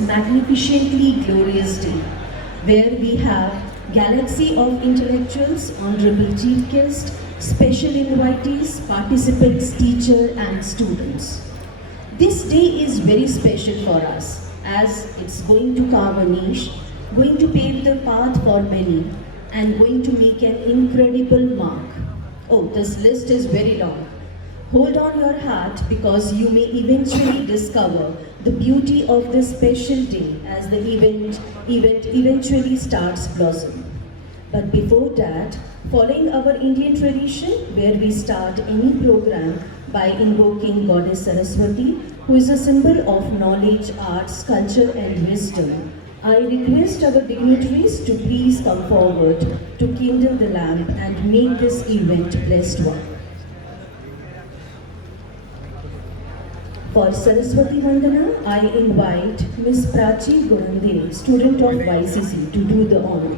magnificently glorious day, where we have galaxy of intellectuals, honorable chief guest, special invitees, participants, teacher and students. This day is very special for us as it's going to carve a niche, going to pave the path for many and going to make an incredible mark. Oh, this list is very long. Hold on your heart because you may eventually discover the beauty of this special day as the event eventually starts blossom. But before that, following our Indian tradition where we start any program by invoking Goddess Saraswati, who is a symbol of knowledge, arts, culture and wisdom, I request our dignitaries to please come forward to kindle the lamp and make this event blessed one. For Saraswati Vandana, I invite Ms. Prachi Gurandhir, student of YCC, to do the honor.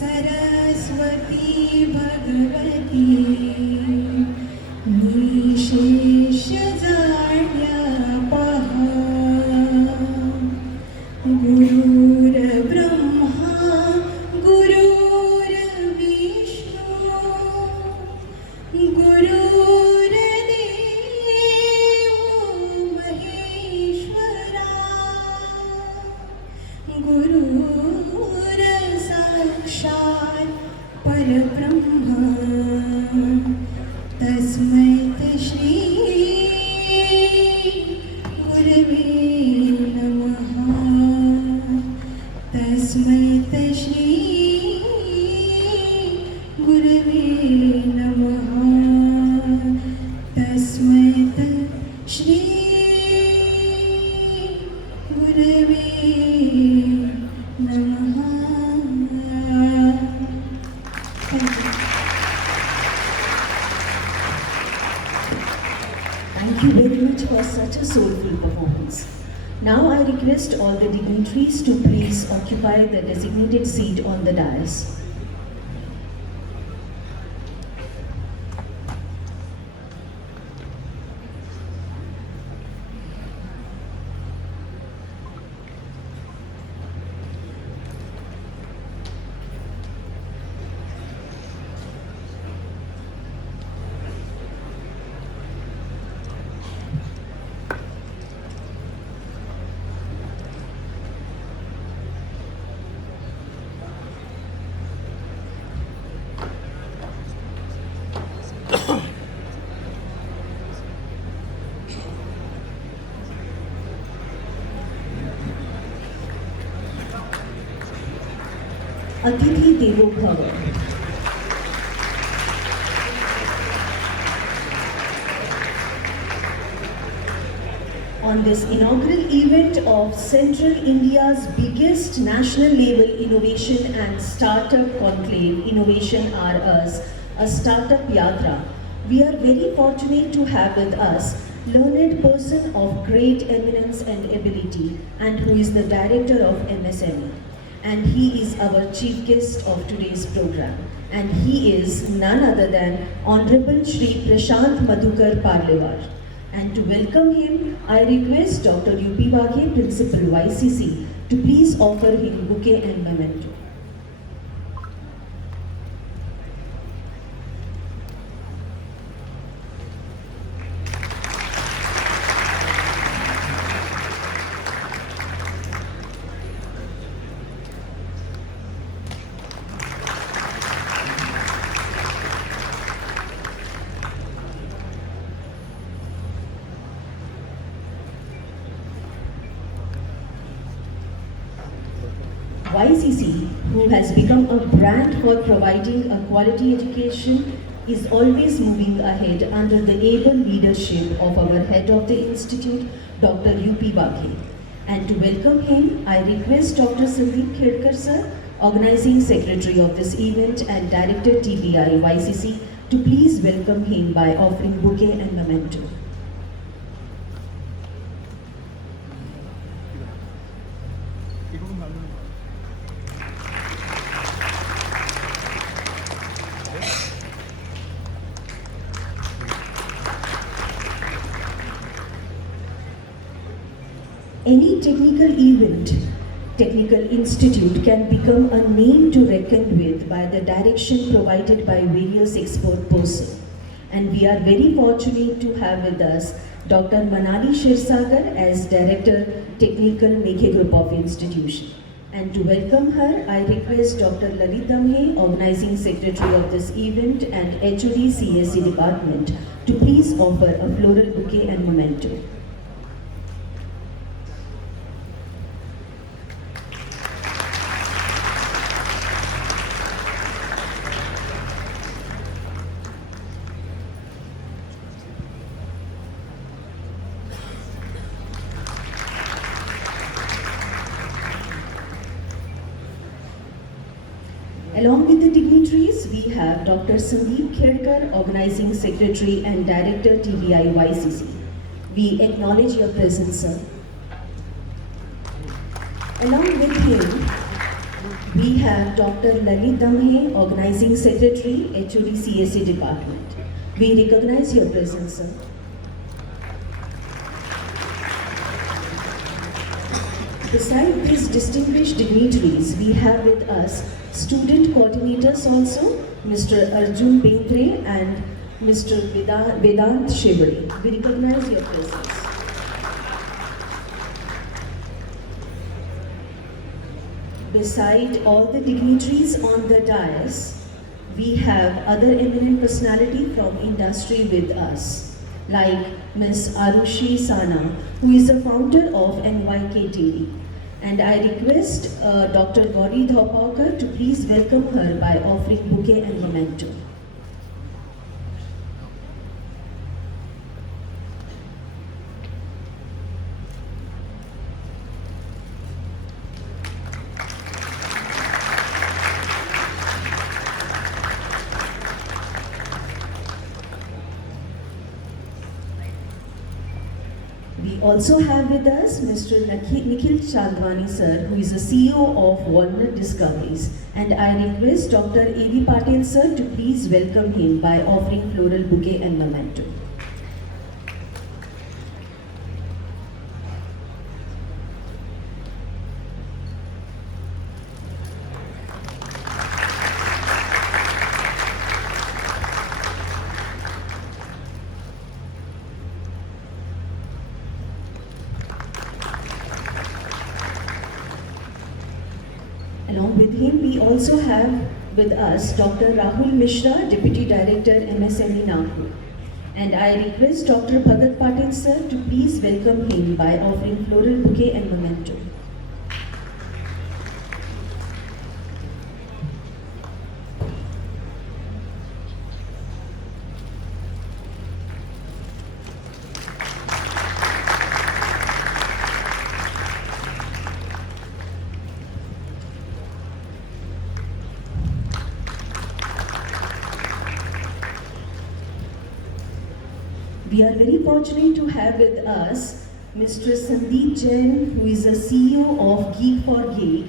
Saraswati Bhagwati निशेष जाड्यपः गुरुर्ब्रह्मा गुरुर्विष्णु गुरुर्देवो महेश्वरा गुरुर्साक्षात् परब्रह्म तस्मै श्री गुरवे नमः तस्मै श्री गुरवे नमः तस्मै श्री गुरवे नमः. Thank you very much for such a soulful performance. Now I request all the dignitaries to please occupy the designated seat on the dais. Atithi Devo Bhava. On this inaugural event of Central India's biggest national level innovation and startup conclave, Innovation are Us, a startup yatra, we are very fortunate to have with us learned person of great eminence and ability and who is the director of MSME. And he is our chief guest of today's program. And he is none other than Honorable Shri Prashant Madhukar Parlevar. And to welcome him, I request Dr. U.P. Waghe, Principal YCC, to please offer him bouquet and memento. YCC, who has become a brand for providing a quality education, is always moving ahead under the able leadership of our head of the institute, Dr. U.P. Baghe. And to welcome him, I request Dr. Sandeep Khedkar sir, organizing secretary of this event and director TBI YCC, to please welcome him by offering bouquet and memento. Any technical event, technical institute can become a name to reckon with by the direction provided by various expert persons. And we are very fortunate to have with us Dr. Manali Shirsagar as Director, Technical Mekhe Group of Institution. And to welcome her, I request Dr. Lalit Damhe, Organizing Secretary of this event and HOD CSE Department, to please offer a floral bouquet and memento. Along with the dignitaries, we have Dr. Sandeep Khedkar, Organizing Secretary and Director TBI YCC. We acknowledge your presence, sir. Along with him, we have Dr. Lalit Damhe, Organizing Secretary, HOD CSE Department. We recognize your presence, sir. Beside these distinguished dignitaries, we have with us student coordinators also, Mr. Arjun Bendre and Mr. Vedant Shivare. We recognize your presence. Beside all the dignitaries on the dais, we have other eminent personality from industry with us, like Ms. Arushi Sana, who is the founder of NYK Dairy. And I request Dr. Gauri Dhopalkar to please welcome her by offering bouquet and memento. We also have with us Mr. Nikhil Chandwani sir, who is the CEO of Walnut Discoveries, and I request Dr. A.V. Patel sir to please welcome him by offering floral bouquet and memento. Along with him, we also have with us Dr. Rahul Mishra, Deputy Director, MSME Nagpur. And I request Dr. Bhagat Patil sir to please welcome him by offering floral bouquet and memento. We are very fortunate to have with us Mr. Sandeep Jain, who is the CEO of Geek for Geek.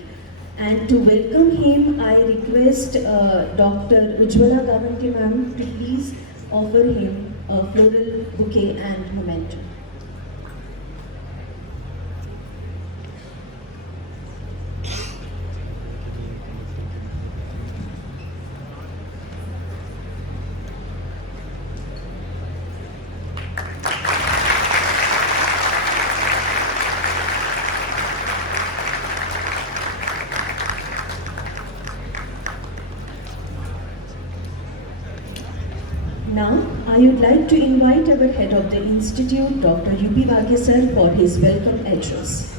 And to welcome him, I request Dr. Ujjwala Gavante ma'am to please offer him a floral bouquet and memento. Now, I would like to invite our head of the institute, Dr. U.P. Baghe sir, for his welcome address.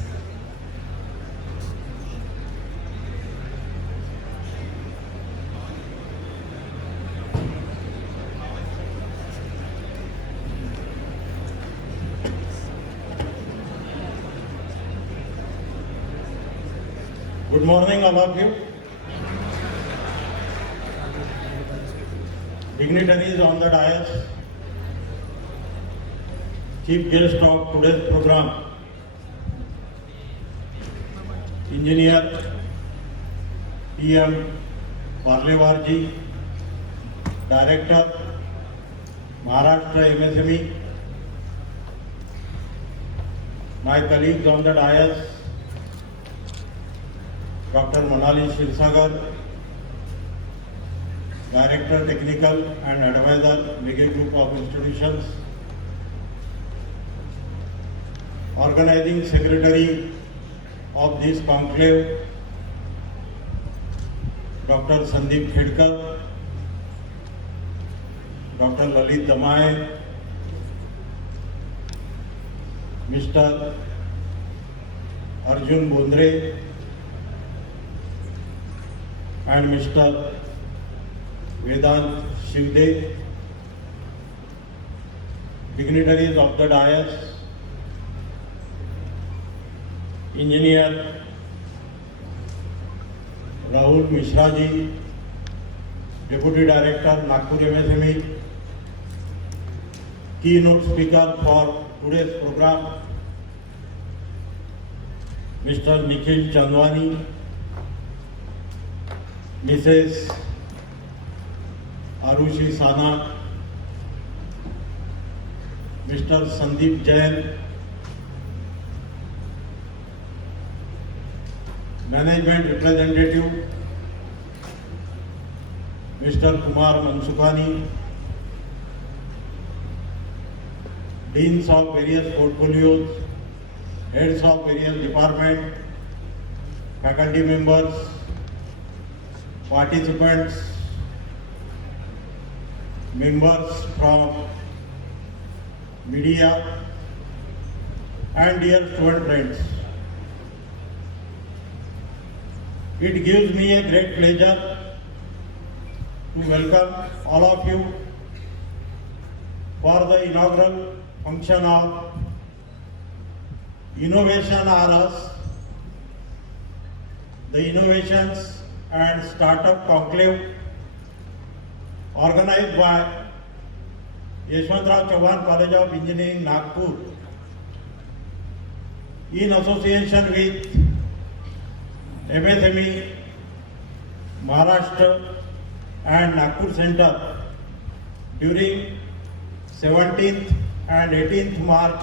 Good morning, all of you. Dignitaries on the dais, chief guest of today's program, Engineer P.M. Parlevarji, Director, Maharashtra MSME, my colleagues on the dais, Dr. Manali Shirsagar, Director Technical and Advisor, Mega Group of Institutions, Organizing Secretary of this conclave, Dr. Sandeep Khedkar, Dr. Lalit Damaye, Mr. Arjun Bondre, and Mr. Vedant Shivde, dignitaries of the dais, Engineer Rahul Mishra ji, Deputy Director, Nagpur MSME, keynote speaker for today's program, Mr. Nikhil Chandwani, Mrs. Arushi Sana, Mr. Sandeep Jain, Management Representative, Mr. Kumar Mansukhani, Deans of various portfolios, Heads of various departments, faculty members, participants, members from media, and dear student friends. It gives me a great pleasure to welcome all of you for the inaugural function of Innovation Us, the Innovations and Startup Conclave organized by Yashwantrao Chauhan College of Engineering, Nagpur, in association with MSME, Maharashtra and Nagpur Center during 17th and 18th March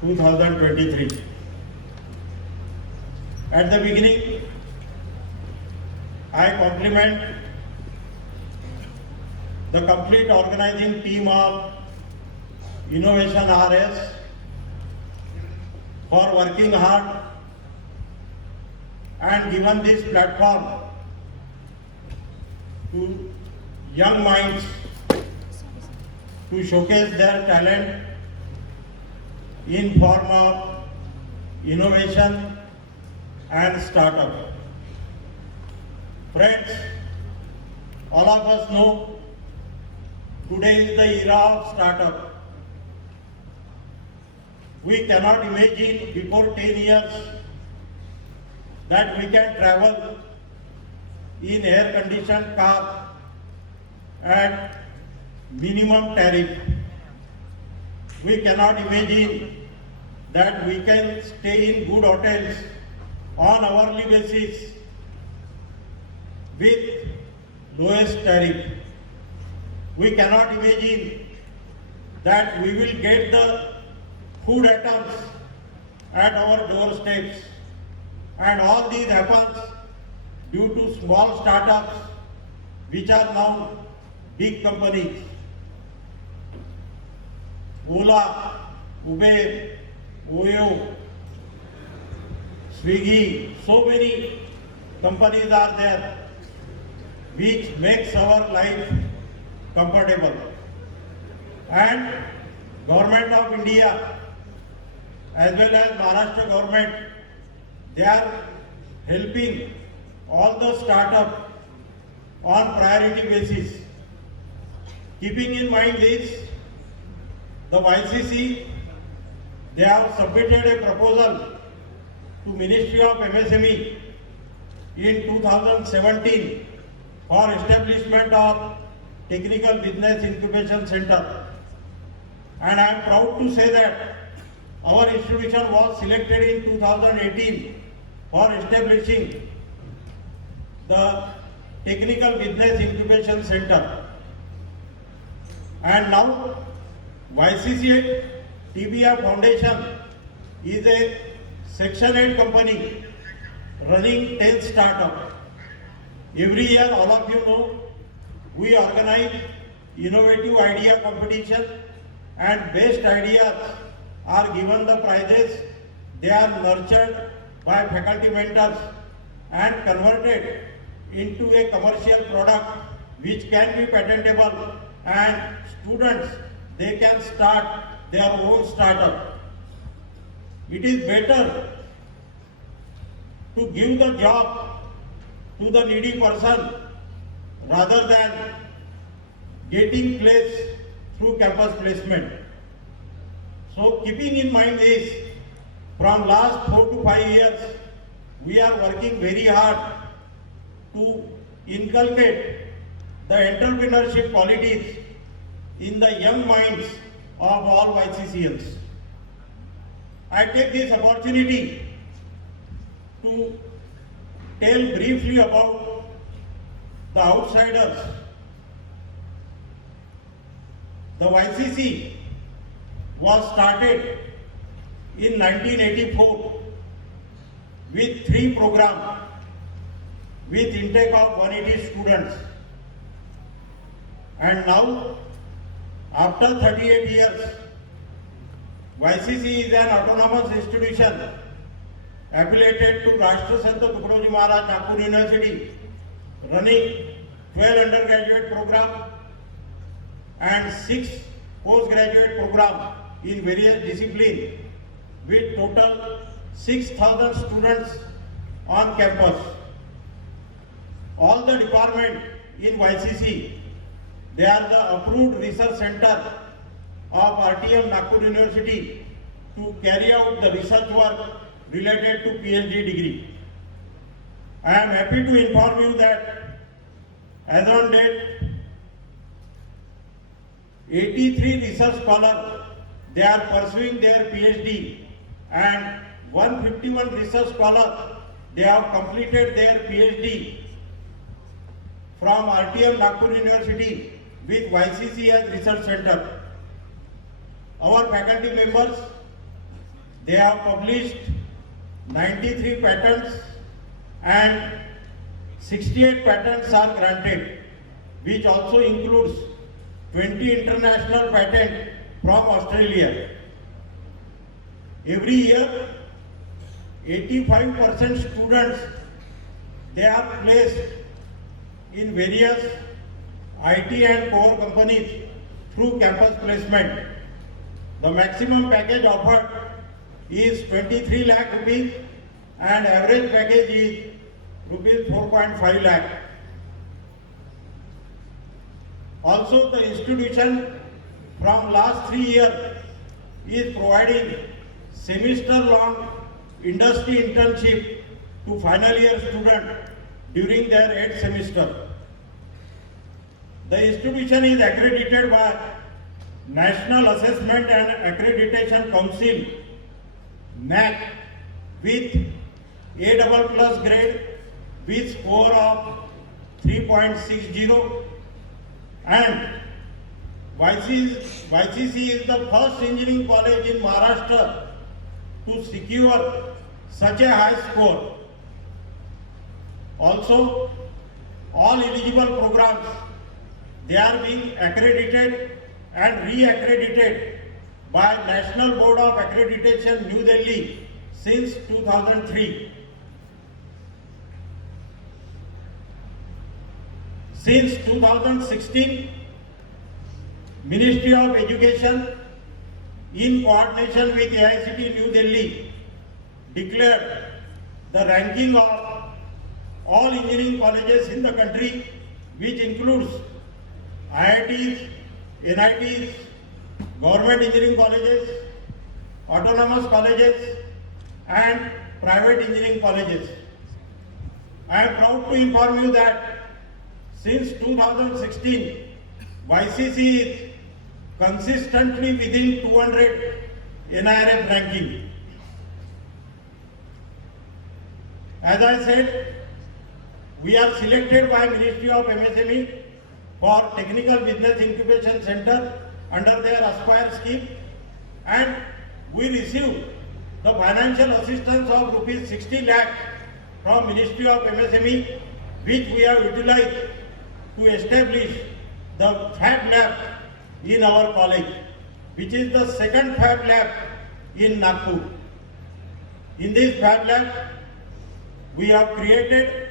2023. At the beginning, I compliment the complete organizing team of Innovation RS for working hard and given this platform to young minds to showcase their talent in form of innovation and startup. Friends, all of us know today is the era of startup. We cannot imagine before 10 years that we can travel in air-conditioned car at minimum tariff. We cannot imagine that we can stay in good hotels on hourly basis with lowest tariff. We cannot imagine that we will get the food items at our doorsteps, and all these happens due to small startups which are now big companies. Ola, Uber, Oyo, Swiggy, so many companies are there which makes our life comfortable. And Government of India as well as Maharashtra government, they are helping all the startup on priority basis. Keeping in mind this, the YCC, they have submitted a proposal to Ministry of MSME in 2017 for establishment of Technical Business Incubation Center. And I am proud to say that our institution was selected in 2018 for establishing the Technical Business Incubation Center. And now YCCA TBI Foundation is a Section 8 company running 10 startups. Every year, all of you know, we organize innovative idea competition and best ideas are given the prizes. They are nurtured by faculty mentors and converted into a commercial product which can be patentable, and students, they can start their own startup. It is better to give the job to the needy person rather than getting placed through campus placement. So keeping in mind this, from last 4 to 5 years, we are working very hard to inculcate the entrepreneurship qualities in the young minds of all YCCLs. I take this opportunity to tell briefly about the outsiders. The YCC was started in 1984 with 3 programs with intake of 180 students. And now, after 38 years, YCC is an autonomous institution affiliated to Rashtra Sant Tukadoji Maharaj Nagpur University, running 12 undergraduate programs and 6 postgraduate programs in various disciplines, with total 6,000 students on campus. All the departments in YCC, they are the approved research center of RTM Nagpur University to carry out the research work related to PhD degree. I am happy to inform you that as on date, 83 research scholars, they are pursuing their PhD, and 151 research scholars, they have completed their PhD from RTM Nagpur University with YCC as research center. Our faculty members, they have published 93 patents and 68 patents are granted, which also includes 20 international patents from Australia. Every year, 85% students, they are placed in various IT and core companies through campus placement. The maximum package offered is 23 lakh rupees and average package is rupees 4.5 lakh. Also, the institution from last 3 years is providing semester-long industry internship to final year students during their 8th semester. The institution is accredited by National Assessment and Accreditation Council, NAC, with A++ grade with score of 3.60, and YCC is the first engineering college in Maharashtra to secure such a high score. Also, all eligible programs, they are being accredited and re-accredited by National Board of Accreditation, New Delhi, since 2003. Since 2016, Ministry of Education, in coordination with AICT New Delhi, declared the ranking of all engineering colleges in the country, which includes IITs, NITs, government engineering colleges, autonomous colleges, and private engineering colleges. I am proud to inform you that since 2016, YCC is consistently within 200 NIRF ranking. As I said, we are selected by Ministry of MSME for Technical Business Incubation Center under their Aspire scheme, and we received the financial assistance of rupees 60 lakh from Ministry of MSME, which we have utilized to establish the Fab Lab in our college, which is the second Fab Lab in Nagpur. In this Fab Lab, we have created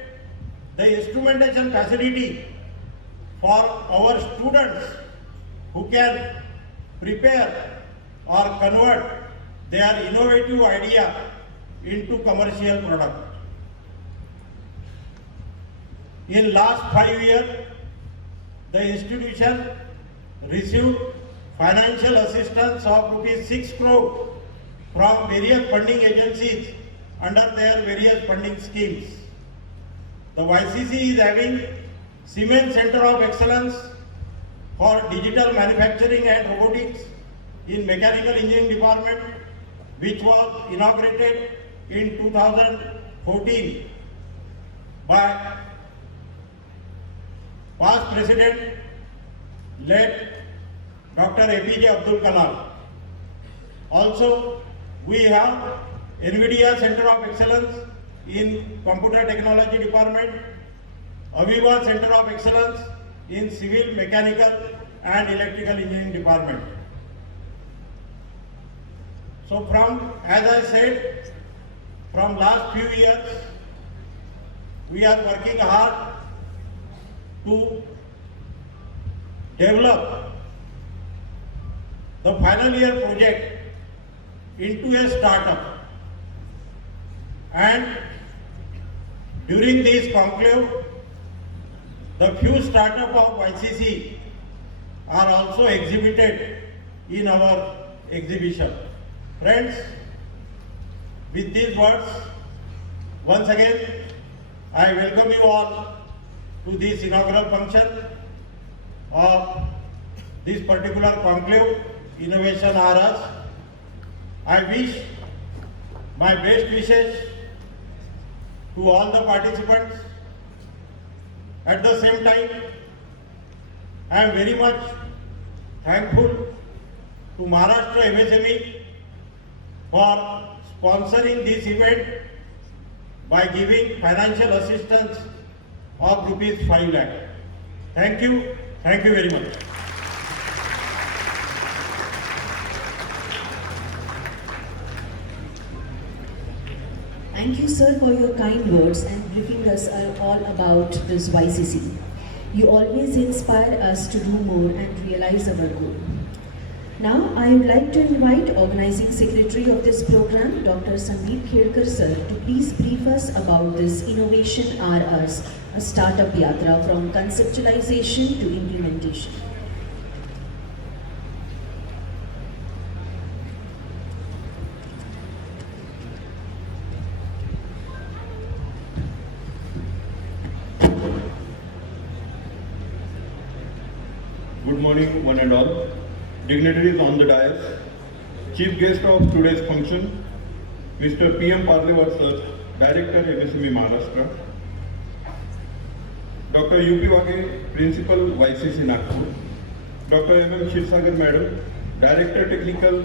the instrumentation facility for our students who can prepare or convert their innovative idea into commercial product. In last 5 years, the institution received financial assistance of rupees 6 crore from various funding agencies under their various funding schemes. The YCC is having Siemens Center of Excellence for Digital Manufacturing and Robotics in Mechanical Engineering Department, which was inaugurated in 2014 by past President led Dr. APJ Abdul Kalam. Also, we have NVIDIA Center of Excellence in Computer Technology Department, Aviva Center of Excellence in Civil, Mechanical and Electrical Engineering Department. So as I said, from last few years, we are working hard to develop the final year project into a startup. And during this conclave, the few startups of YCC are also exhibited in our exhibition. Friends, with these words, once again, I welcome you all to this inaugural function of this particular conclave, Innovation RS. I wish my best wishes to all the participants. At the same time, I am very much thankful to Maharashtra MSME for sponsoring this event by giving financial assistance of rupees 5 lakh. Thank you very much. Thank you, sir, for your kind words and briefing us all about this YCC. You always inspire us to do more and realize our goal. Now, I would like to invite Organizing Secretary of this program, Dr. Sandeep Khedkar, sir, to please brief us about this Innovation RS, a startup yatra from conceptualization to implementation. Good morning, one and all. Dignitaries on the dais, Chief Guest of today's function, Mr. P.M. Parlewar Sir, Director MSME Maharashtra, Dr. U.P. Wage, Principal YCC Nagpur, Dr. M.M. Shivsagar Madam, Director Technical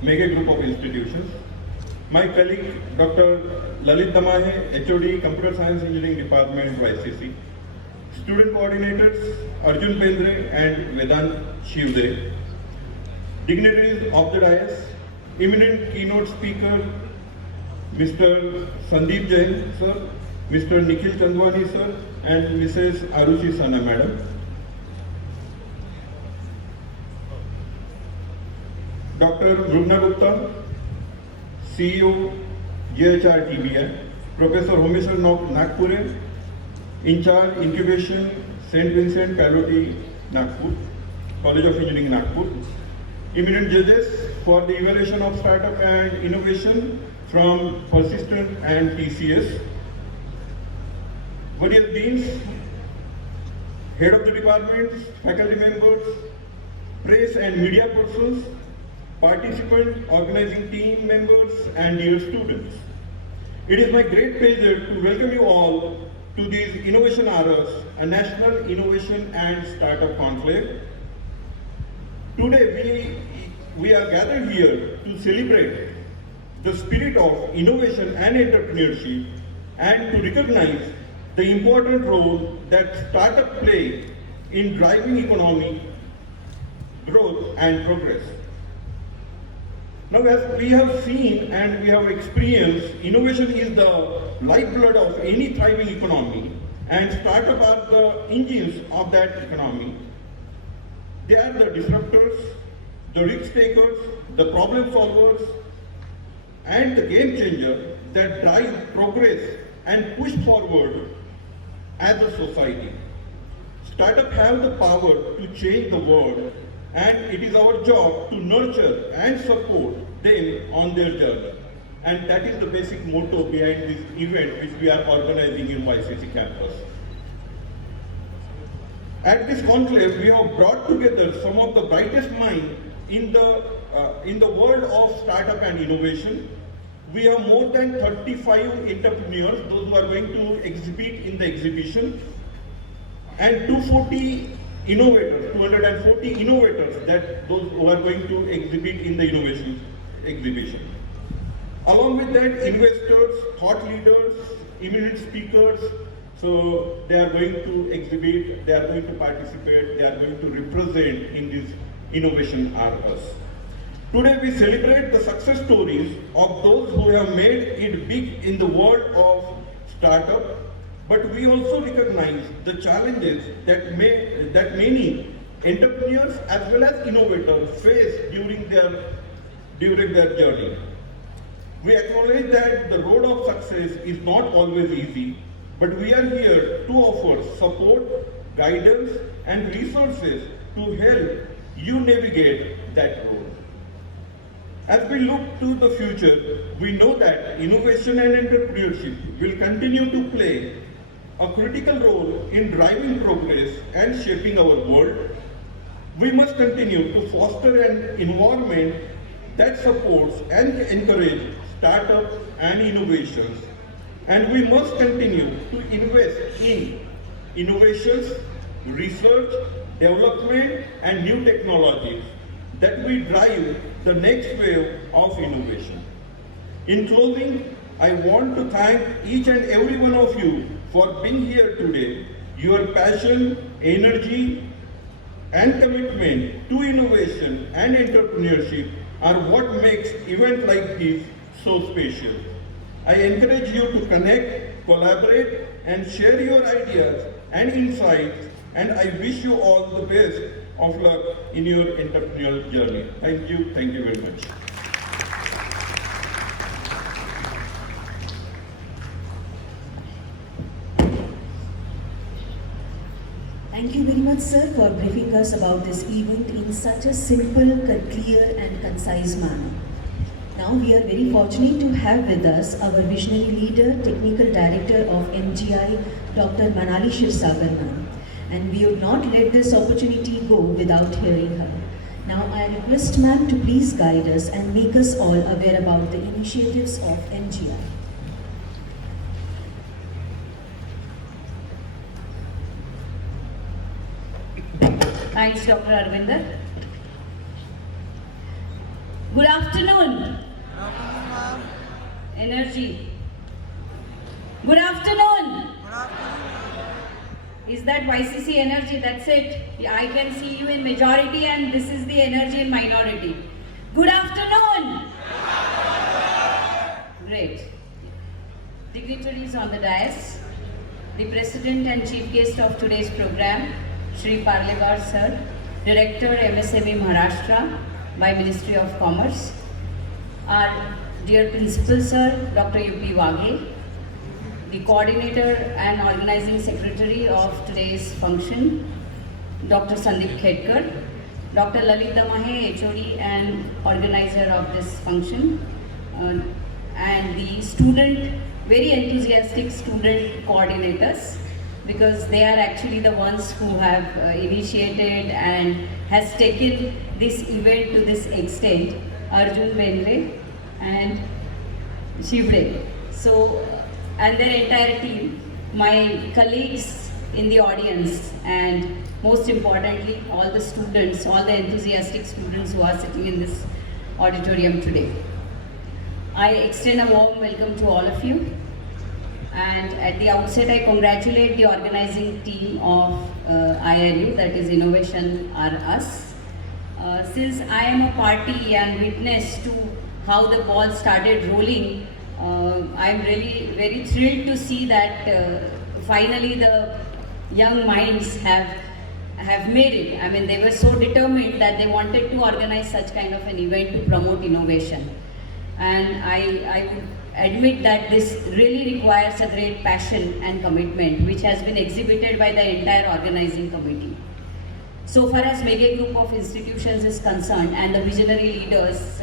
Mega Group of Institutions, my colleague Dr. Lalit Damahe, HOD Computer Science Engineering Department YCC, student coordinators Arjun Bendre and Vedant Shivde, dignitaries of the dais, eminent keynote speaker Mr. Sandeep Jain sir, Mr. Nikhil Chandwani sir and Mrs. Arushi Sana madam, Dr. Mrugna Gupta, CEO GHR TBI, Professor Homesar Nagpure, in charge incubation St. Vincent Pallotti Nagpur, College of Engineering Nagpur, eminent judges for the evaluation of startup and innovation from Persistent and TCS, various deans, head of the departments, faculty members, press and media persons, participants, organizing team members, and dear students. It is my great pleasure to welcome you all to this Innovation Hours, a national innovation and startup conclave. Today we are gathered here to celebrate the spirit of innovation and entrepreneurship and to recognize the important role that startups play in driving economic growth and progress. Now, as we have seen and we have experienced, innovation is the lifeblood of any thriving economy, and startups are the engines of that economy. They are the disruptors, the risk takers, the problem solvers, and the game changer that drive progress and push forward as a society. Startups have the power to change the world, and it is our job to nurture and support them on their journey. And that is the basic motto behind this event which we are organizing in YCC campus. At this conclave, we have brought together some of the brightest minds in the world of startup and innovation. We have more than 35 entrepreneurs, those who are going to exhibit in the exhibition, and 240 innovators, that those who are going to exhibit in the innovation exhibition. Along with that, investors, thought leaders, eminent speakers, so they are going to exhibit, they are going to participate, they are going to represent in this Innovation Hours. Today we celebrate the success stories of those who have made it big in the world of startup, but we also recognize the challenges that many entrepreneurs as well as innovators face during their journey. We acknowledge that the road of success is not always easy, but we are here to offer support, guidance, and resources to help you navigate that road. As we look to the future, we know that innovation and entrepreneurship will continue to play a critical role in driving progress and shaping our world. We must continue to foster an environment that supports and encourages startups and innovations. And we must continue to invest in innovations, research, development, and new technologies that will drive the next wave of innovation. In closing, I want to thank each and every one of you for being here today. Your passion, energy, and commitment to innovation and entrepreneurship are what makes events like this so special. I encourage you to connect, collaborate, and share your ideas and insights, and I wish you all the best of luck in your entrepreneurial journey. Thank you very much. Thank you very much, sir, for briefing us about this event in such a simple, clear, and concise manner. Now we are very fortunate to have with us our visionary leader, Technical Director of MGI, Dr. Manali Shirsagar ma'am. And we would not let this opportunity go without hearing her. Now I request ma'am to please guide us and make us all aware about the initiatives of MGI. Thanks, Dr. Arvinder. Good afternoon. Energy. Good afternoon. Is that YCC energy? That's it. I can see you in majority and this is the energy in minority. Good afternoon. Great. Dignitaries on the dais, the President and Chief Guest of today's program, Shri Parlevar Sir, Director MSME Maharashtra by Ministry of Commerce, our dear Principal Sir, Dr. U.P. Waghe, the Coordinator and Organizing Secretary of today's function, Dr. Sandeep Khedkar, Dr. Lalita Mahe, HOD and Organizer of this function, and the student, very enthusiastic student coordinators, because they are actually the ones who have initiated and has taken this event to this extent, Arjun Benre and Shivre. So, and their entire team, my colleagues in the audience, and most importantly, all the students, all the enthusiastic students who are sitting in this auditorium today. I extend a warm welcome to all of you. And at the outset, I congratulate the organizing team of IRU, that is Innovation are Us. Since I am a party and witness to how the ball started rolling, I am really very thrilled to see that finally the young minds have made it. I mean, they were so determined that they wanted to organize such kind of an event to promote innovation. And I would admit that this really requires a great passion and commitment, which has been exhibited by the entire organizing committee. So far as Meghe Group of Institutions is concerned, and the visionary leaders,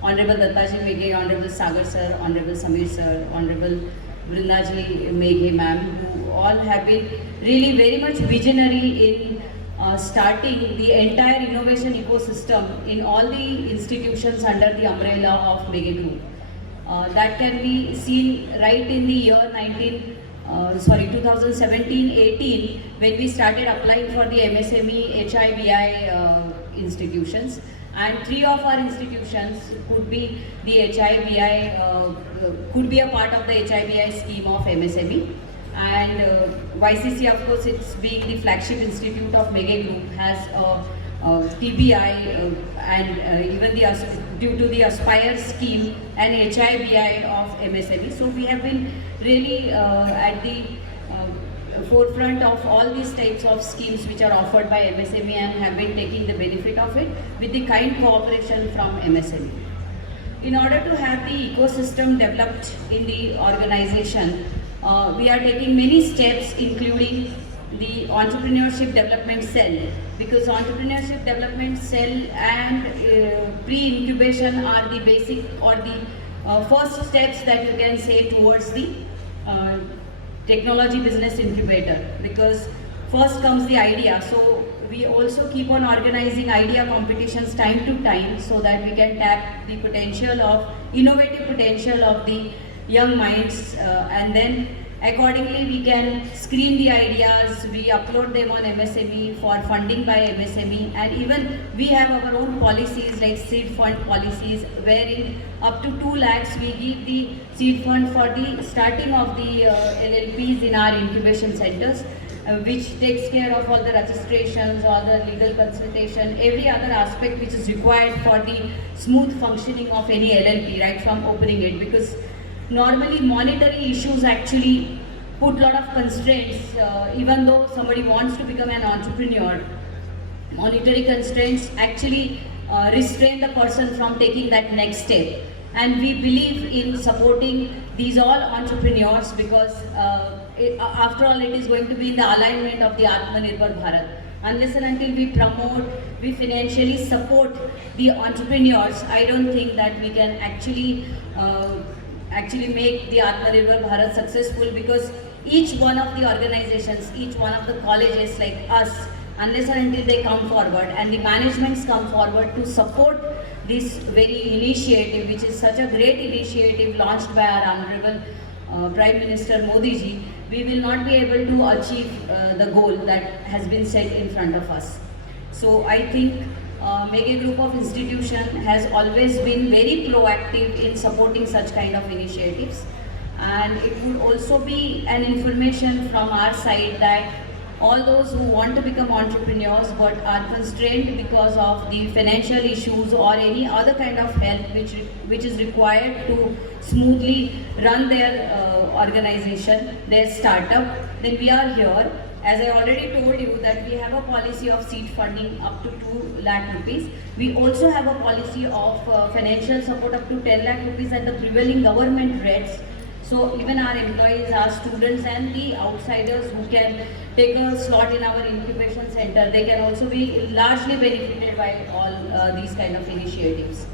Honorable Dattaji Meghe, Honorable Sagar Sir, Honorable Samir Sir, Honorable Vrindaji Meghe Ma'am, who all have been really very much visionary in starting the entire innovation ecosystem in all the institutions under the umbrella of Meghe Group. That can be seen right in the year 2017-18, when we started applying for the MSME HIBI institutions, and 3 of our institutions could be the HIBI, could be a part of the HIBI scheme of MSME. And YCC, of course, it's being the flagship institute of Meghe Group, has TBI and even due to the Aspire scheme and HIBI of MSME. So we have been really at the forefront of all these types of schemes which are offered by MSME and have been taking the benefit of it with the kind cooperation from MSME. In order to have the ecosystem developed in the organization, we are taking many steps, including the entrepreneurship development cell, because entrepreneurship development cell and pre-incubation are the basic or the first steps that you can say towards the technology business incubator, because first comes the idea. So we also keep on organizing idea competitions time to time so that we can tap the potential of innovative potential of the young minds, and then accordingly we can screen the ideas, we upload them on MSME for funding by MSME, and even we have our own policies like seed fund policies, wherein up to 2 lakhs we give the seed fund for the starting of the LLPs in our incubation centers, which takes care of all the registrations, all the legal consultation, every other aspect which is required for the smooth functioning of any LLP, right from opening it, because normally monetary issues actually put a lot of constraints. Even though somebody wants to become an entrepreneur, monetary constraints actually restrain the person from taking that next step. And we believe in supporting these all entrepreneurs because after all it is going to be in the alignment of the Atmanirbhar Bharat. Unless and until we promote, we financially support the entrepreneurs, I don't think that we can actually make the Atmanirbhar Bharat successful, because each one of the organizations, each one of the colleges like us, unless and until they come forward and the managements come forward to support this very initiative, which is such a great initiative launched by our Honorable Prime Minister Modi ji, we will not be able to achieve the goal that has been set in front of us. So I think Meghe Group of Institution has always been very proactive in supporting such kind of initiatives, and it would also be an information from our side that all those who want to become entrepreneurs but are constrained because of the financial issues or any other kind of help which is required to smoothly run their organization, their startup, then we are here. As I already told you that we have a policy of seed funding up to 2 lakh rupees. We also have a policy of financial support up to 10 lakh rupees at the prevailing government rates. So even our employees, our students and the outsiders who can take a slot in our incubation center, they can also be largely benefited by all these kind of initiatives.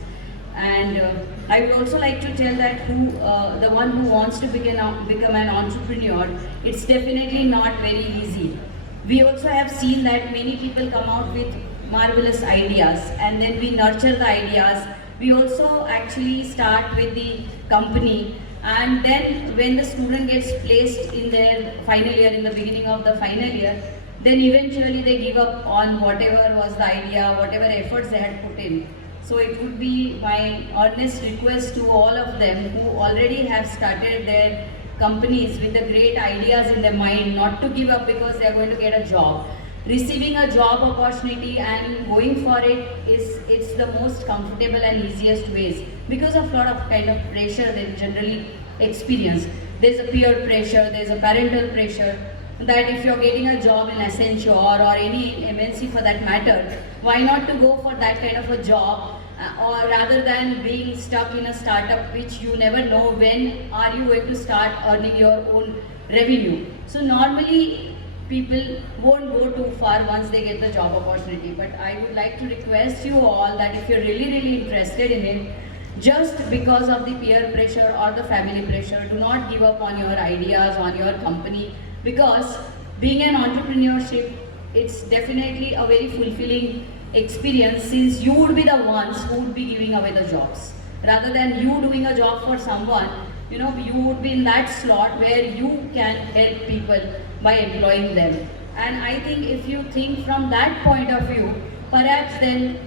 And I would also like to tell that the one who wants to become an entrepreneur, it's definitely not very easy. We also have seen that many people come out with marvelous ideas, and then we nurture the ideas. We also actually start with the company, and then when the student gets placed in their final year, in the beginning of the final year, then eventually they give up on whatever was the idea, whatever efforts they had put in. So it would be my earnest request to all of them who already have started their companies with the great ideas in their mind, not to give up because they are going to get a job. Receiving a job opportunity and going for it's the most comfortable and easiest ways, because of a lot of kind of pressure they generally experience. There's a peer pressure, there's a parental pressure, that if you're getting a job in Accenture or any MNC for that matter, why not to go for that kind of a job, or rather than being stuck in a startup which you never know when are you going to start earning your own revenue. So normally people won't go too far once they get the job opportunity, but I would like to request you all that if you're really interested in it, just because of the peer pressure or the family pressure, do not give up on your ideas, on your company, because being an entrepreneurship, it's definitely a very fulfilling experience, since you would be the ones who would be giving away the jobs. Rather than you doing a job for someone, you know, you would be in that slot where you can help people by employing them. And I think if you think from that point of view, perhaps then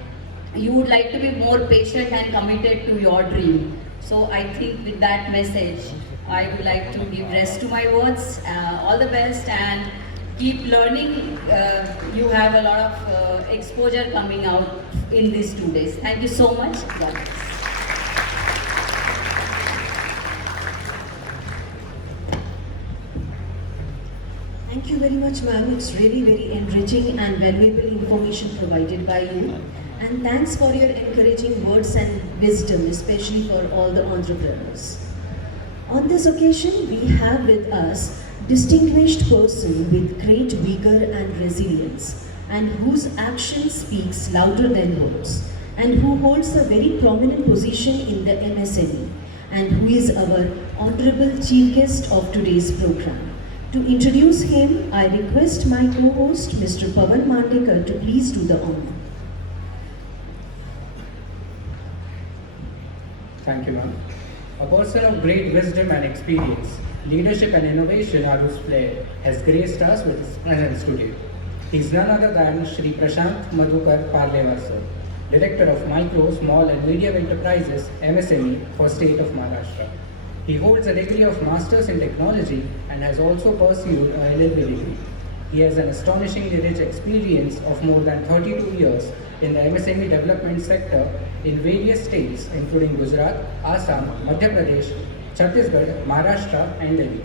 you would like to be more patient and committed to your dream. So I think with that message, I would like to give rest to my words. All the best and keep learning. You have a lot of exposure coming out in these 2 days. Thank you so much. God bless. Thank you very much, ma'am. It's really very enriching and valuable information provided by you. And thanks for your encouraging words and wisdom, especially for all the entrepreneurs. On this occasion, we have with us distinguished person with great vigor and resilience, and whose action speaks louder than words, and who holds a very prominent position in the MSME, and who is our honorable chief guest of today's program. To introduce him, I request my co-host, Mr. Pawan Mandekar, to please do the honor. Thank you, ma'am. A person of great wisdom and experience, leadership and innovation are whose flair has graced us with his presence today. He is none other than Shri Prashant Madhukar Parlewar sir, Director of Micro, Small and Medium Enterprises MSME for State of Maharashtra. He holds a degree of Masters in Technology and has also pursued a LLB degree. He has an astonishingly rich experience of more than 32 years in the MSME development sector in various states including Gujarat, Assam, Madhya Pradesh, Chhattisgarh, Maharashtra and Delhi.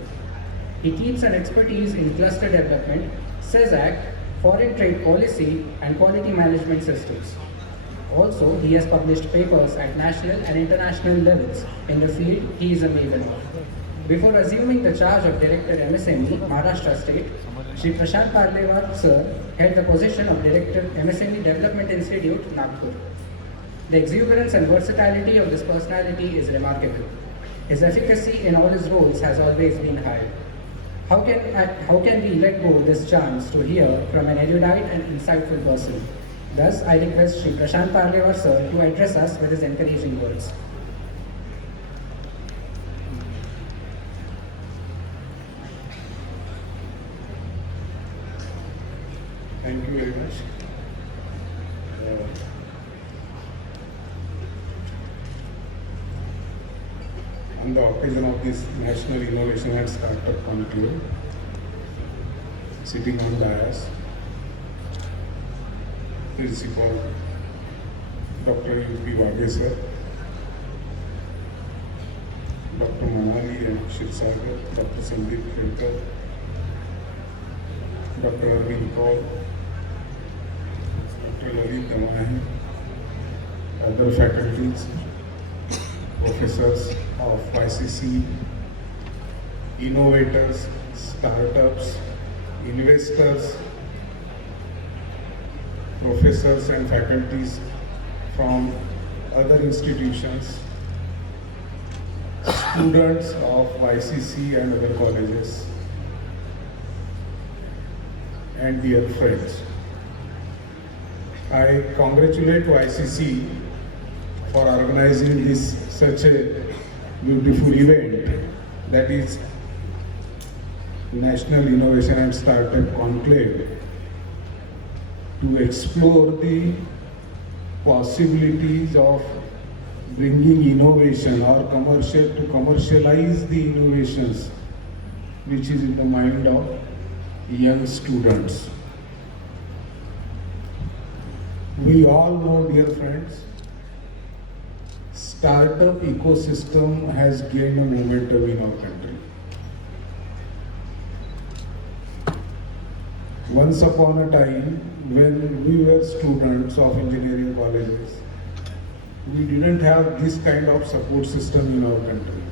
He keeps an expertise in cluster development, CESAC, foreign trade policy and quality management systems. Also, he has published papers at national and international levels in the field he is a maven of. Before assuming the charge of Director MSME, Maharashtra State, Shri Prashant Parlewar sir held the position of Director MSME Development Institute, Nagpur. The exuberance and versatility of this personality is remarkable. His efficacy in all his roles has always been high. How can we let go this chance to hear from an erudite and insightful person? Thus, I request Shri Prashant Parlewar sir to address us with his encouraging words. Thank you very much. On the occasion of this National Innovation and Startup Conclave, sitting on the dais, Principal Dr. U.P. Wade sir, Dr. Manali and Shivsagar, Dr. Sandeep Khedkar, Dr. Arvind Kaur, Dr. Lalit Damahi, other faculties, professors of YCC, innovators, startups, investors, professors and faculties from other institutions, students of YCC and other colleges, and dear friends. I congratulate YCC for organizing this such a beautiful event, that is National Innovation and Startup Conclave, to explore the possibilities of bringing innovation or to commercialize the innovations which is in the mind of young students. We all know, dear friends, startup ecosystem has gained a momentum in our country. Once upon a time, when we were students of engineering colleges, we didn't have this kind of support system in our country.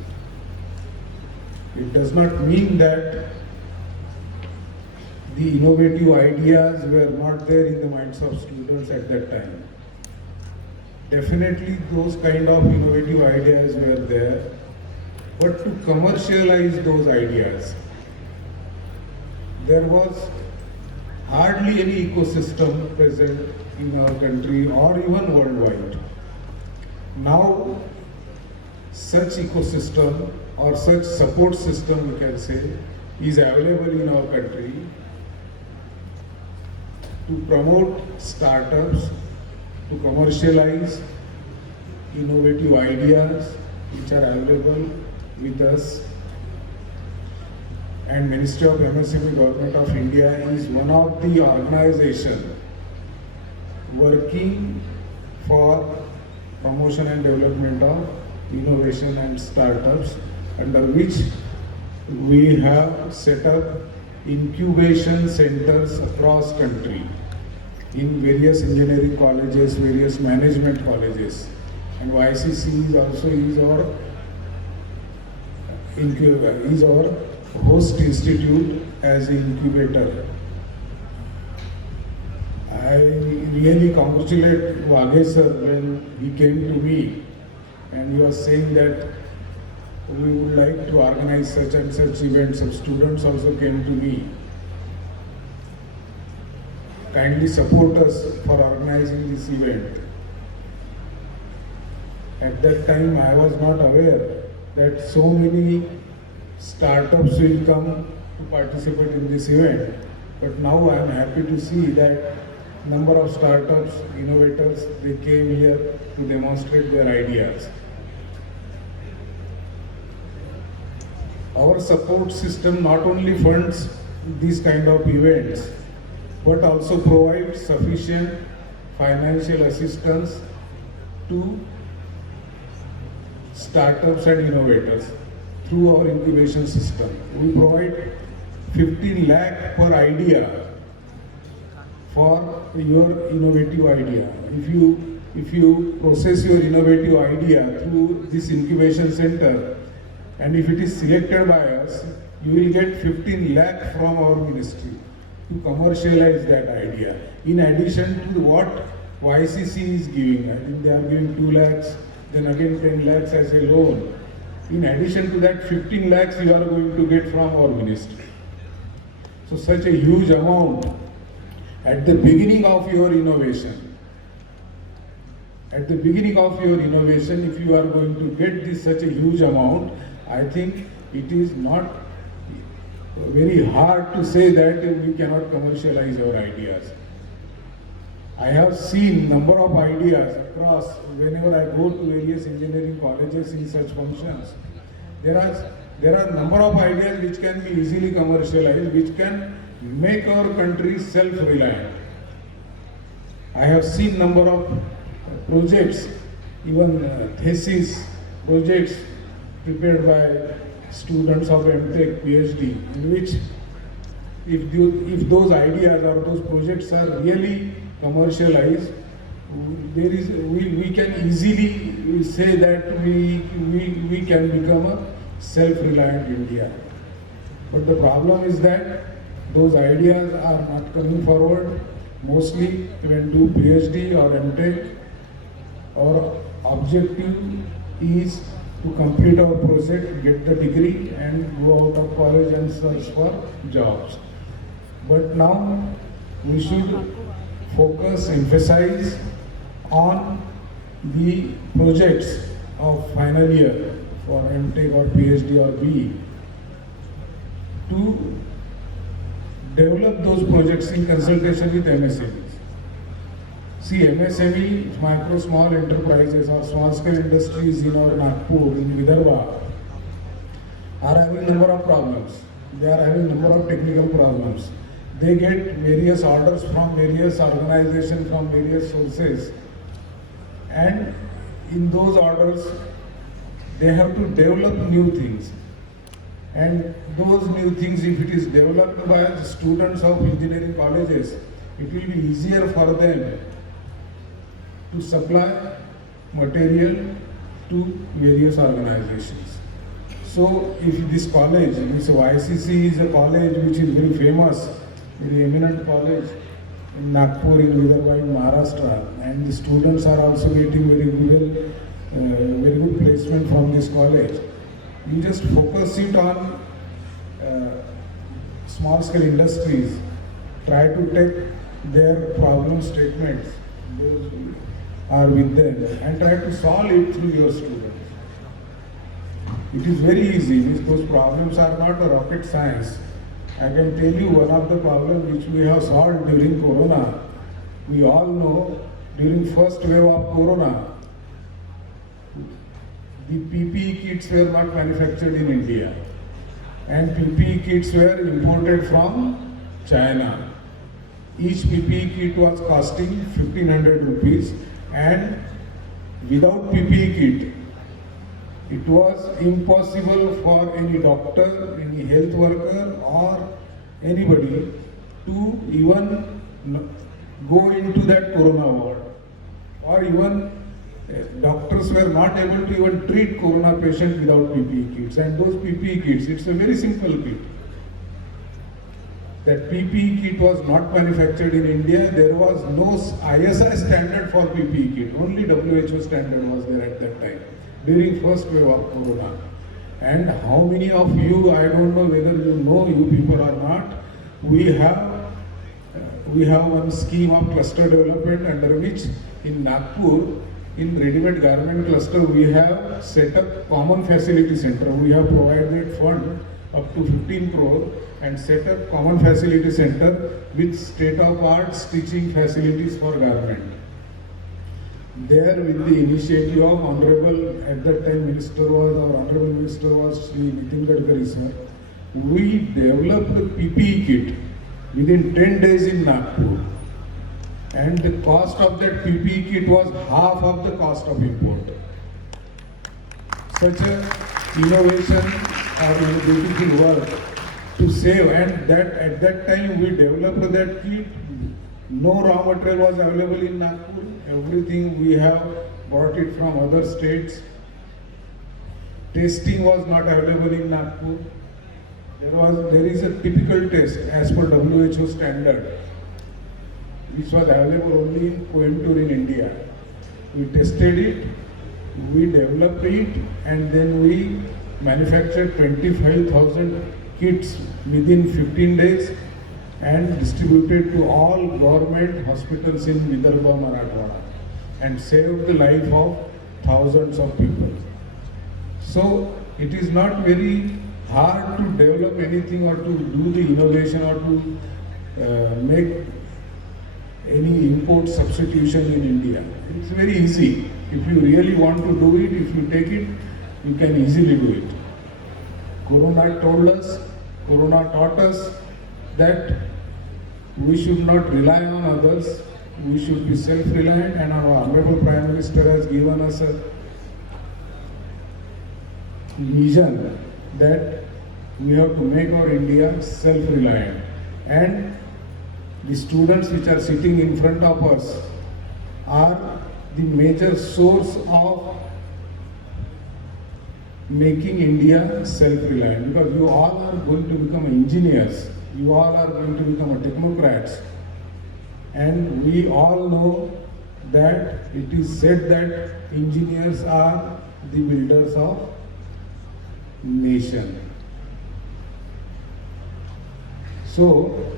It does not mean that the innovative ideas were not there in the minds of students at that time. Definitely those kind of innovative ideas were there, but to commercialize those ideas, there was hardly any ecosystem present in our country or even worldwide. Now, such ecosystem or such support system, we can say, is available in our country to promote startups, to commercialize innovative ideas which are available with us. And Ministry of MSME Government of India is one of the organizations working for promotion and development of innovation and startups, under which we have set up incubation centers across country in various engineering colleges, various management colleges, and YCC is also our host institute as an incubator. I really congratulate Waghesha sir when he came to me and he was saying that we would like to organize such and such events. Some students also came to me. Kindly support us for organizing this event. At that time, I was not aware that so many startups will come to participate in this event. But now I am happy to see that number of startups, innovators, they came here to demonstrate their ideas. Our support system not only funds these kind of events, but also provides sufficient financial assistance to startups and innovators through our incubation system. We provide 15 lakh per idea for your innovative idea. If you process your innovative idea through this incubation center, and if it is selected by us, you will get 15 lakh from our ministry to commercialize that idea. In addition to what YCC is giving, I think they are giving 2 lakhs, then again 10 lakhs as a loan. In addition to that, 15 lakhs you are going to get from our ministry. So such a huge amount at the beginning of your innovation. At the beginning of your innovation, if you are going to get this such a huge amount, I think it is not very hard to say that we cannot commercialize our ideas. I have seen number of ideas across, whenever I go to various engineering colleges in such functions, there are number of ideas which can be easily commercialized, which can make our country self-reliant. I have seen number of projects, even thesis projects prepared by students of MTech, PhD, in which if those ideas or those projects are really commercialized, we can easily say that we can become a self-reliant India. But the problem is that those ideas are not coming forward. Mostly when do PhD or MTech or objective is to complete our project, get the degree and go out of college and search for jobs. But now we should focus, emphasize on the projects of final year for MTech or PhD or BE to develop those projects in consultation with MSMEs. See, MSME, micro small enterprises or small scale industries in our Nagpur, in Vidarbha, are having number of problems. They are having number of technical problems. They get various orders from various organizations, from various sources, and in those orders, they have to develop new things. And those new things, if it is developed by the students of engineering colleges, it will be easier for them to supply material to various organizations. So if this college, this YCC is a college which is very famous, very eminent college in Nagpur, in Vidarbha, in Maharashtra, and the students are also getting very good placement from this college. You just focus it on small scale industries, try to take their problem statements, those are with them, and try to solve it through your students. It is very easy. Those problems are not a rocket science. I can tell you one of the problems which we have solved during Corona. We all know during first wave of Corona, the PPE kits were not manufactured in India, and PPE kits were imported from China. Each PPE kit was costing 1500 rupees, and without PPE kit, it was impossible for any doctor, any health worker or anybody to even go into that Corona ward, or even doctors were not able to even treat Corona patients without PPE kits. And those PPE kits, it's a very simple kit. That PPE kit was not manufactured in India. There was no ISI standard for PPE kit. Only WHO standard was there at that time, during first wave of Corona. And how many of you, I don't know whether you know, you people or not, we have one scheme of cluster development under which in Nagpur, in ready-made garment cluster, we have set up common facility center. We have provided fund up to 15 crore and set up common facility center with state-of-art stitching facilities for garment. There, with the initiative of Honorable, at that time our Honorable Minister was Shri Nitin Gadkari sir, we developed a PPE kit within 10 days in Nagpur. And the cost of that PPE kit was half of the cost of import. Such a innovation or beautiful work to save, and that at that time we developed that kit. No raw material was available in Nagpur. Everything we have brought it from other states. Testing was not available in Nagpur. There is a typical test as per WHO standard, which was available only in Coimbatore in India. We tested it, we developed it, and then we manufactured 25,000 kits within 15 days and distributed to all government hospitals in Vidarbha, Marathwada, and saved the life of thousands of people. So it is not very hard to develop anything or to do the innovation or to make any import substitution in India. It's very easy. If you really want to do it, if you take it, you can easily do it. Corona taught us that we should not rely on others, we should be self-reliant, and our Honorable Prime Minister has given us a vision that we have to make our India self-reliant. And the students which are sitting in front of us are the major source of making India self-reliant, because you all are going to become engineers, you all are going to become technocrats, and we all know that it is said that engineers are the builders of nation. So,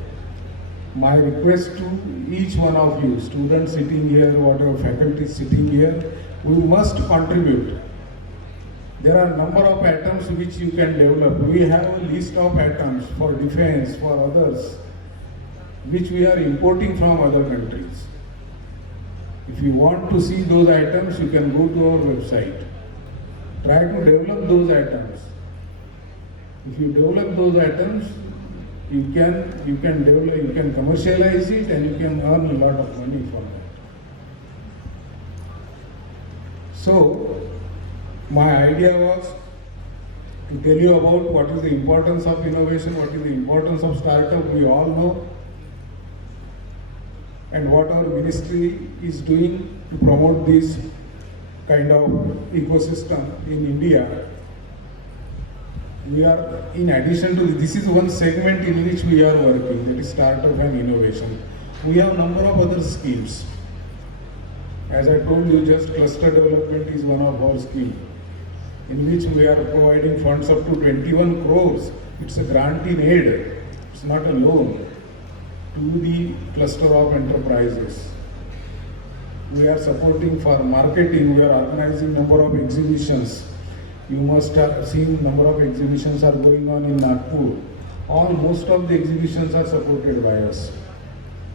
my request to each one of you, students sitting here, whatever faculty sitting here, we must contribute. There are a number of atoms which you can develop. We have a list of atoms for defense, for others, which we are importing from other countries. If you want to see those items, you can go to our website. Try to develop those items. If you develop those items, you can commercialize it and you can earn a lot of money from it. So, my idea was to tell you about what is the importance of innovation, what is the importance of startup, we all know, and what our ministry is doing to promote this kind of ecosystem in India. We are, in addition to this is one segment in which we are working, that is startup and innovation. We have a number of other schemes. As I told you, just cluster development is one of our schemes, in which we are providing funds up to 21 crores. It's a grant in aid, it's not a loan, to the cluster of enterprises. We are supporting for marketing, we are organizing number of exhibitions. You must have seen number of exhibitions are going on in Nagpur. Most of the exhibitions are supported by us.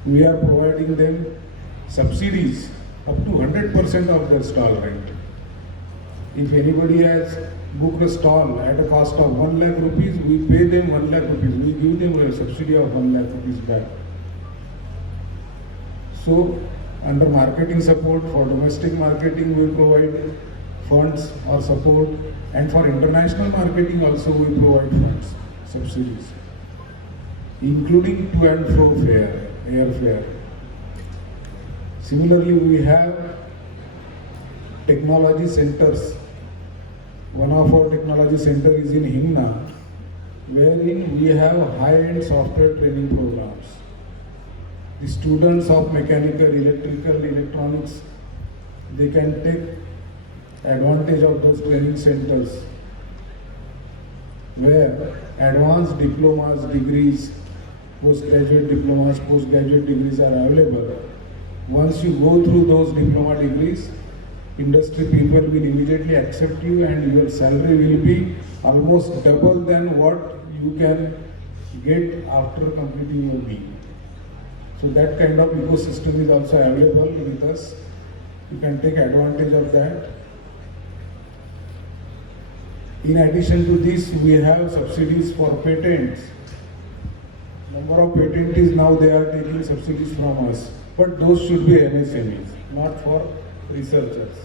We are providing them subsidies up to 100% of their stall rent. If anybody has booked a stall at a cost of 1 lakh rupees, we pay them 1 lakh rupees. We give them a subsidy of 1 lakh rupees back. So, under marketing support, for domestic marketing we provide funds or support, and for international marketing also we provide funds, subsidies, including to and fro fare, airfare. Similarly, we have technology centers. One of our technology centers is in Hingna, wherein we have high-end software training programs. The students of mechanical, electrical, electronics, they can take advantage of those training centers, where advanced diplomas, degrees, postgraduate diplomas, postgraduate degrees are available. Once you go through those diploma degrees, industry people will immediately accept you and your salary will be almost double than what you can get after completing your B. So that kind of ecosystem is also available with us. You can take advantage of that. In addition to this, we have subsidies for patents. Number of patentees now they are taking subsidies from us, but those should be MSMEs, not for researchers.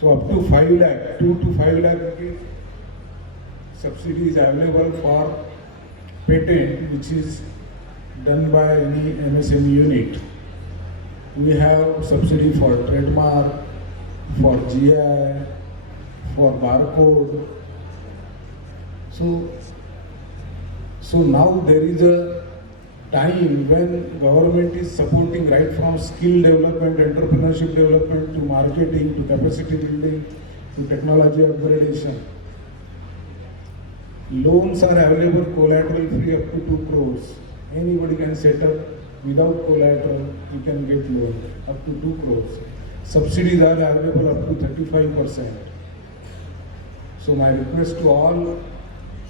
So up to 5 lakh, 2 to 5 lakh rupees subsidy is available for patent which is done by any MSME unit. We have subsidy for trademark, for GI, for barcode. So now there is a time when government is supporting right from skill development, entrepreneurship development, to marketing, to capacity building, to technology upgradation. Loans are available collateral free up to 2 crores. Anybody can set up without collateral, you can get loan up to 2 crores. Subsidies are available up to 35%. So my request to all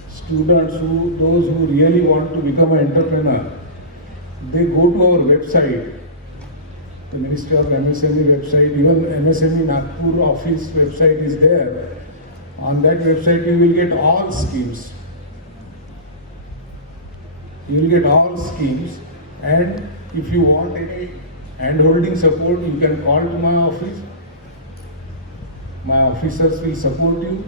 students, those who really want to become an entrepreneur, they go to our website, the Ministry of MSME website, even MSME Nagpur office website is there. On that website you will get all schemes. You will get all schemes, and if you want any hand-holding support, you can call to my office. My officers will support you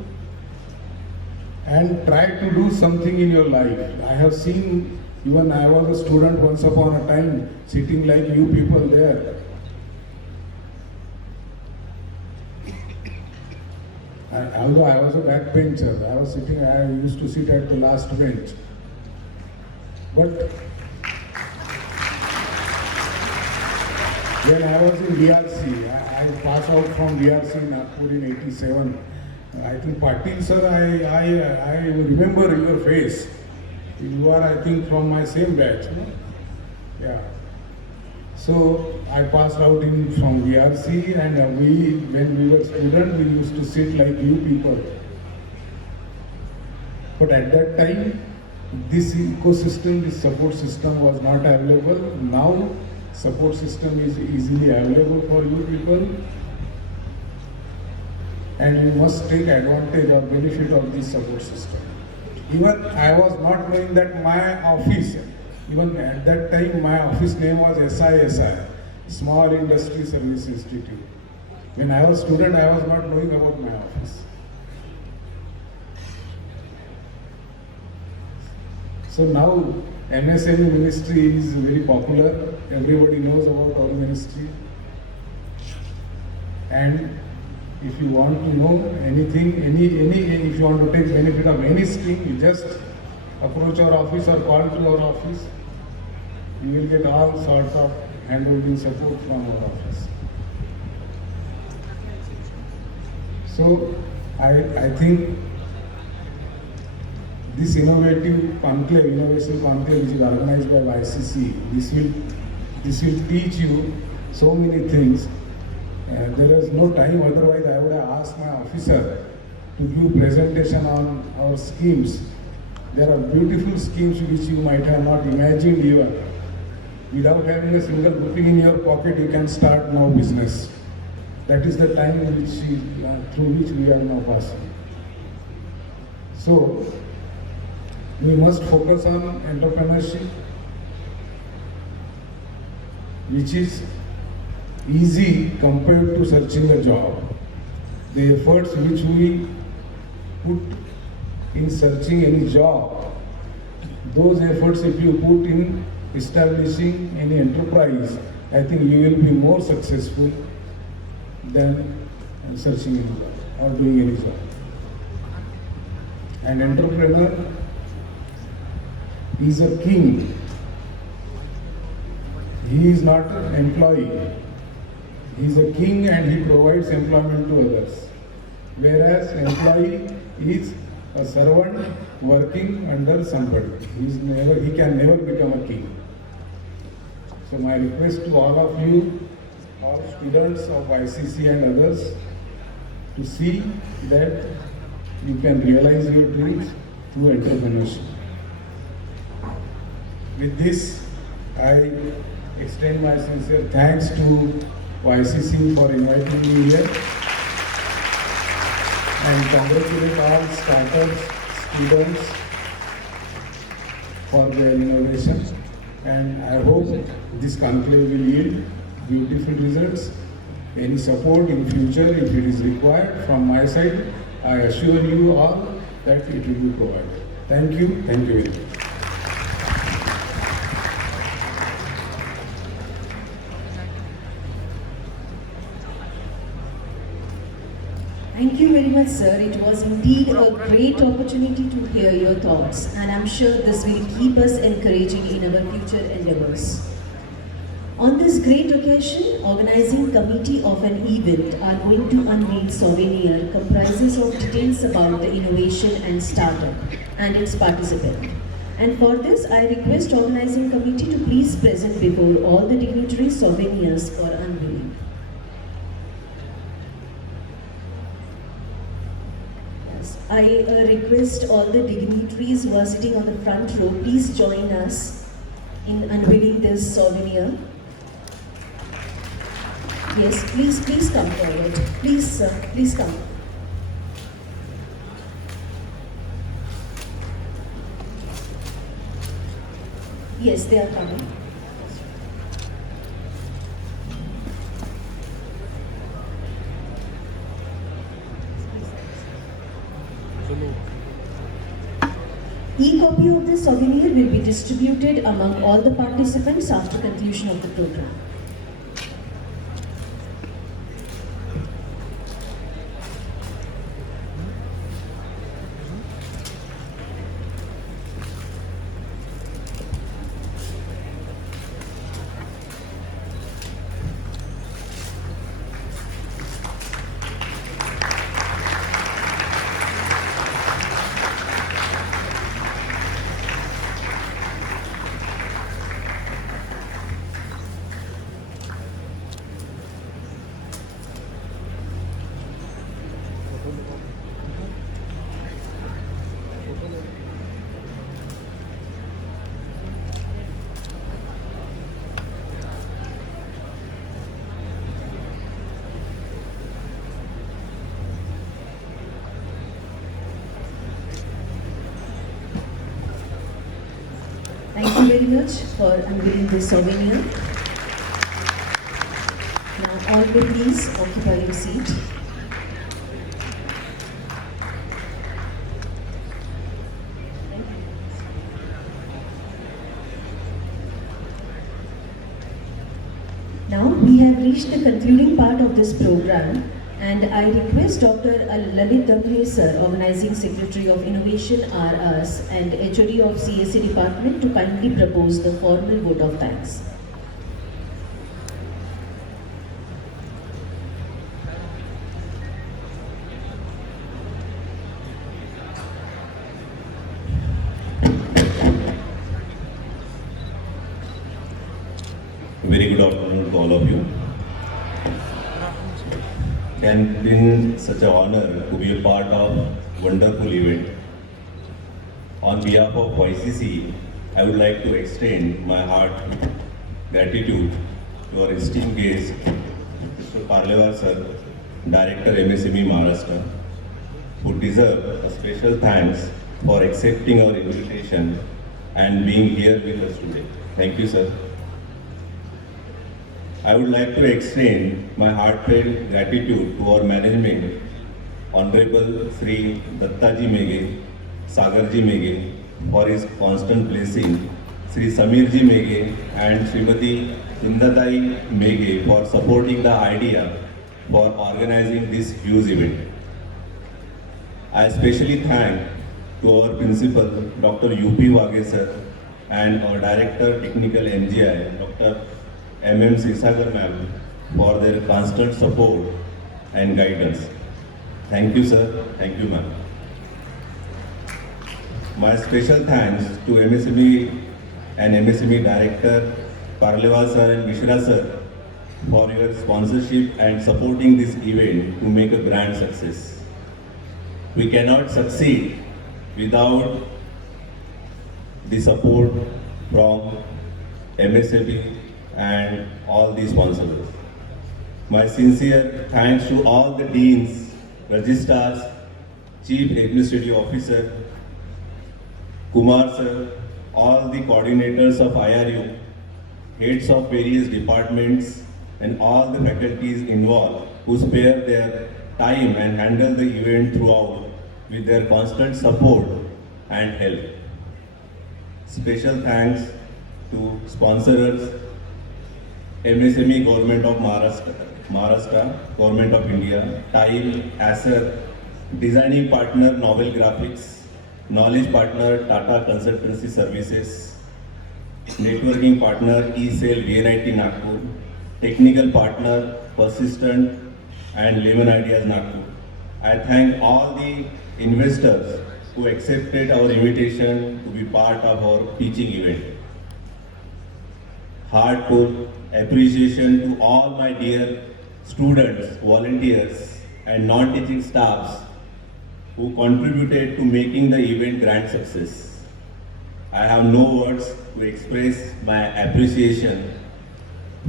and try to do something in your life. I have seen, even I was a student once upon a time, sitting like you people there. Although I was a backbencher, I used to sit at the last bench. But When I was in DRC, I passed out from DRC in Nagpur in 87. I think Patil sir, I remember your face. You are, I think, from my same batch. No? Yeah. So I passed out from DRC, and when we were students, we used to sit like you people. But at that time, this ecosystem, this support system was not available. Now, support system is easily available for you people, and you must take advantage or benefit of this support system. Even I was not knowing that my office, even at that time, my office name was SISI, Small Industry Service Institute. When I was student, I was not knowing about my office. So now MSME ministry is very popular. Everybody knows about our ministry. And if you want to know anything, if you want to take benefit of any scheme, you just approach our office or call to our office. You will get all sorts of hand-holding support from our office. So I think this innovation conclave, which is organized by YCC, this will teach you so many things. There is no time, otherwise I would have asked my officer to give presentation on our schemes. There are beautiful schemes which you might have not imagined even. Without having a single rupee in your pocket, you can start now business. That is the time through which we are now passing. So, we must focus on entrepreneurship, which is easy compared to searching a job. The efforts which we put in searching any job, those efforts if you put in establishing any enterprise, I think you will be more successful than searching any job or doing any job. An entrepreneur is a king. He is not an employee. He is a king and he provides employment to others. Whereas employee is a servant working under somebody. He can never become a king. So my request to all of you, all students of ICC and others, to see that you can realize your dreams through entrepreneurship. With this, I extend my sincere thanks to YCC for inviting me here, and congratulate all startups, students for their innovation. And I hope this conclave will yield beautiful results. Any support in future, if it is required from my side, I assure you all that it will be provided. Thank you very much. Thank you very much, sir. It was indeed a great opportunity to hear your thoughts, and I'm sure this will keep us encouraging in our future endeavors. On this great occasion, organizing committee of an event are going to unveil souvenir comprises of details about the innovation and startup and its participant. And for this, I request organizing committee to please present before all the dignitaries souvenirs for unveiling. I request all the dignitaries who are sitting on the front row, please join us in unveiling this souvenir. Yes, please come forward. Please, sir, please come. Yes, they are coming. E-copy of this souvenir will be distributed among all the participants after conclusion of the program. very much for unveiling this souvenir. Now all may please occupy your seat. Now we have reached the concluding part of this program, and I request Dr. Lalit Damle sir, Organizing Secretary of Innovation RS and HOD of CSE Department, to kindly propose the formal vote of thanks. Very good afternoon to all of you. It's been such an honor to be a part of wonderful event. On behalf of YCC, I would like to extend my heart gratitude to our esteemed guest, Mr. Parlevar sir, Director MSME Maharashtra, who deserve a special thanks for accepting our invitation and being here with us today. Thank you, sir. I would like to extend my heartfelt gratitude to our management, Honorable Sri Dattaji Mege, Sagarji Mege, for his constant blessing, Sri Samirji Mege and Srimati Indadai Mege for supporting the idea for organizing this huge event. I especially thank to our principal, Dr. UP Wage sir, and our Director Technical MGI, Dr. Sagar ma'am, for their constant support and guidance. Thank you, sir. Thank you, ma'am. My special thanks to MSME and MSME Director Parlevar sir and Mishra sir for your sponsorship and supporting this event to make a grand success. We cannot succeed without the support from MSME and all the sponsors. My sincere thanks to all the deans, registrars, chief administrative officer, Kumar sir, all the coordinators of IRU, heads of various departments, and all the faculties involved who spare their time and handle the event throughout with their constant support and help. Special thanks to sponsors, MSME Government of Maharashtra, Government of India, TILE, Acer, Designing Partner Novel Graphics, Knowledge Partner Tata Consultancy Services, Networking Partner eCell VNIT Nagpur, Technical Partner Persistent and Lemon Ideas Nagpur. I thank all the investors who accepted our invitation to be part of our teaching event. Heartfelt appreciation to all my dear students, volunteers and non-teaching staffs who contributed to making the event grand success. I have no words to express my appreciation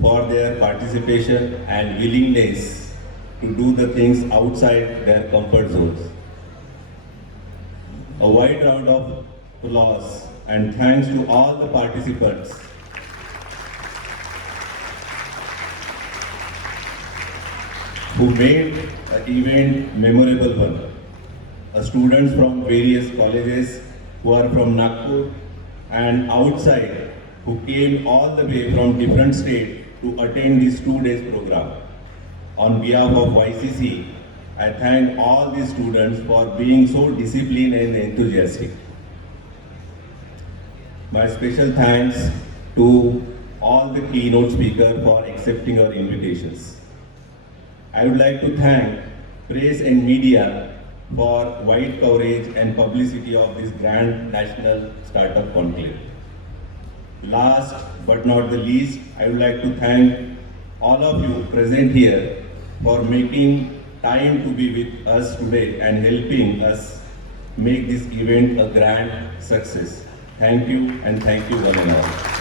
for their participation and willingness to do the things outside their comfort zones. A wide round of applause and thanks to all the participants who made the event memorable one. Students from various colleges who are from Nagpur and outside who came all the way from different states to attend this 2 days program. On behalf of YCC, I thank all the students for being so disciplined and enthusiastic. My special thanks to all the keynote speakers for accepting our invitations. I would like to thank press and media for wide coverage and publicity of this grand national startup conclave. Last but not the least, I would like to thank all of you present here for making time to be with us today and helping us make this event a grand success. Thank you, and thank you one and all.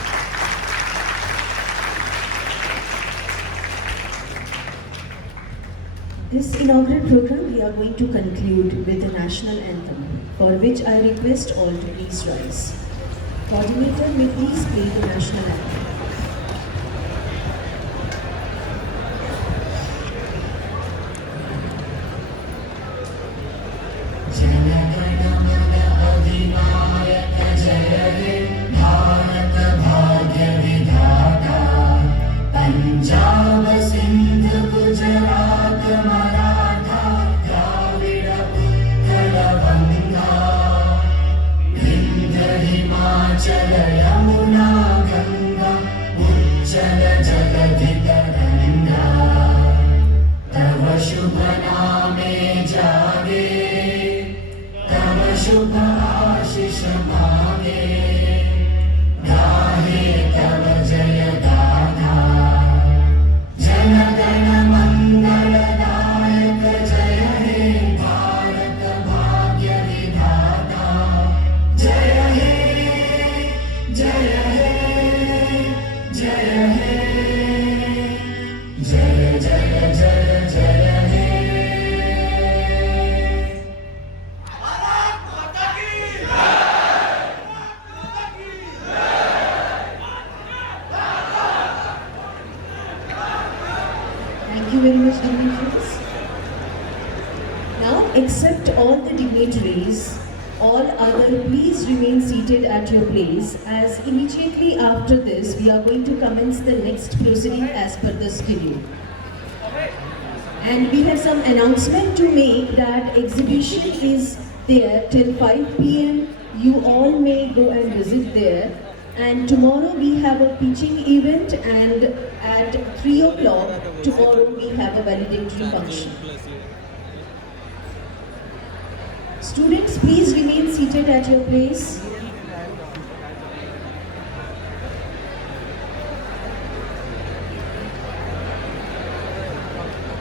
This inaugural program we are going to conclude with the national anthem, for which I request all to please rise. Coordinator, may please play the national anthem. Punjab Sindh Gujarat Maratha Dravid Utkal बंगा विंध्य हिमाचल यमुना गंगा उच्चल जगति तरंगा तव शुभ नामे जागे तव शुभ आशीष मांगे गाहे तव जय गाथा जन गण मंगलदायक जय हे भारत भाग्य विधाता जय हे जय हे जय हे जय जय जय जय हे Thank you very much, dignitaries. Now, accept all the dignitaries. All other, please remain seated at your place, as immediately after this, we are going to commence the next proceeding as per the schedule. And we have some announcement to make that exhibition is there till 5 p.m. You all may go and visit there. And tomorrow we have a pitching event, and at 3 o'clock tomorrow we have a valedictory function. Students, please remain seated at your place.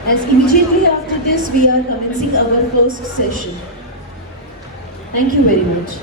As immediately after this we are commencing our first session. Thank you very much.